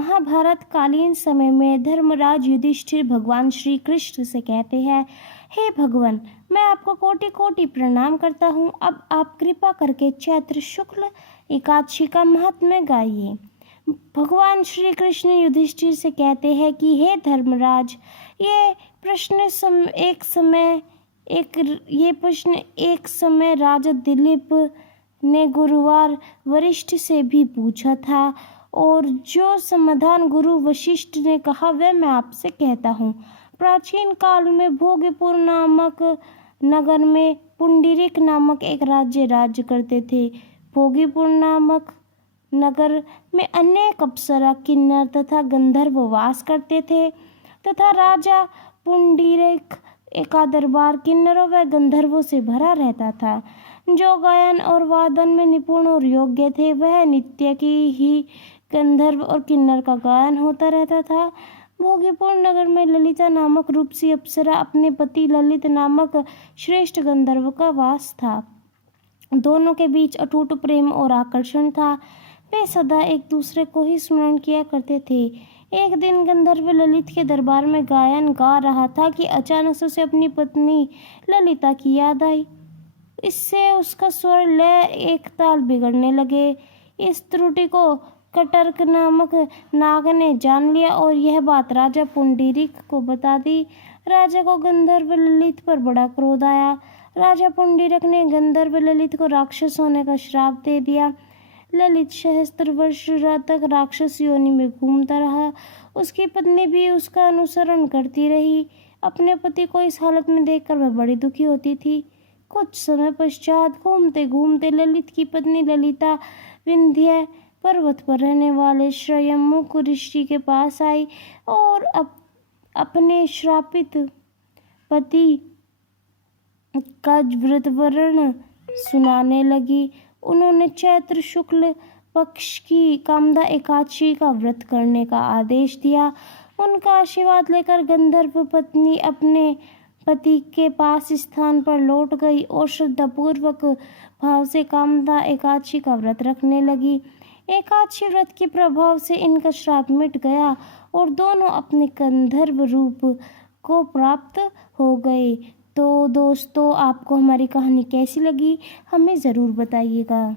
महाभारत कालीन समय में धर्मराज युधिष्ठिर भगवान श्री कृष्ण से कहते हैं, हे भगवान, मैं आपको कोटि कोटि प्रणाम करता हूँ। अब आप कृपा करके चैत्र शुक्ल एकादशी का महात्म्य गाइए। भगवान श्री कृष्ण युधिष्ठिर से कहते हैं कि हे धर्मराज, ये प्रश्न एक समय राजा दिलीप ने गुरुवार वशिष्ठ से भी पूछा था, और जो समाधान गुरु वशिष्ठ ने कहा वह मैं आपसे कहता हूँ। प्राचीन काल में भोगपुर नामक नगर में पुंडरीक नामक एक राज्य करते थे। भोगपुर नामक नगर में अनेक अप्सरा, किन्नर तथा गंधर्व वास करते थे, तथा राजा पुंडरीक का दरबार किन्नरों व गंधर्वों से भरा रहता था। जो गायन और वादन में निपुण और योग्य थे, वह नित्य की ही गंधर्व और किन्नर का गायन होता रहता था। भोगपुर नगर में ललिता नामक रूपसी अप्सरा अपने पति ललित नामक श्रेष्ठ गंधर्व का वास था। दोनों के बीच अटूट प्रेम और आकर्षण था। वे सदा एक दूसरे को ही स्मरण किया करते थे। एक दिन गंधर्व ललित के दरबार में गायन गा रहा था कि अचानक से उसे अपनी पत्नी ललिता की याद आई। इससे उसका स्वर लय एक ताल बिगड़ने लगे। इस त्रुटि को कटर्क नामक नाग ने जान लिया और यह बात राजा पुंडरीक को बता दी। राजा को गंधर्व ललित पर बड़ा क्रोध आया। राजा पुंडरीक ने गंधर्व ललित को राक्षस होने का श्राप दे दिया। ललित सहस्त्र वर्ष तक राक्षस योनि में घूमता रहा। उसकी पत्नी भी उसका अनुसरण करती रही। अपने पति को इस हालत में देखकर वह बड़ी दुखी होती थी। कुछ समय पश्चात घूमते घूमते ललित की पत्नी ललिता विंध्य पर्वत पर रहने वाले श्रयमुख ऋषि के पास आई और अपने श्रापित पति का व्रत वर्ण सुनाने लगी। उन्होंने चैत्र शुक्ल पक्ष की कामदा एकादशी का व्रत करने का आदेश दिया। उनका आशीर्वाद लेकर गंधर्व पत्नी अपने पति के पास स्थान पर लौट गई और श्रद्धापूर्वक भाव से कामदा एकादशी का व्रत रखने लगी। एकादशी व्रत के प्रभाव से इनका श्राप मिट गया और दोनों अपने गंधर्व रूप को प्राप्त हो गए। तो दोस्तों, आपको हमारी कहानी कैसी लगी हमें ज़रूर बताइएगा।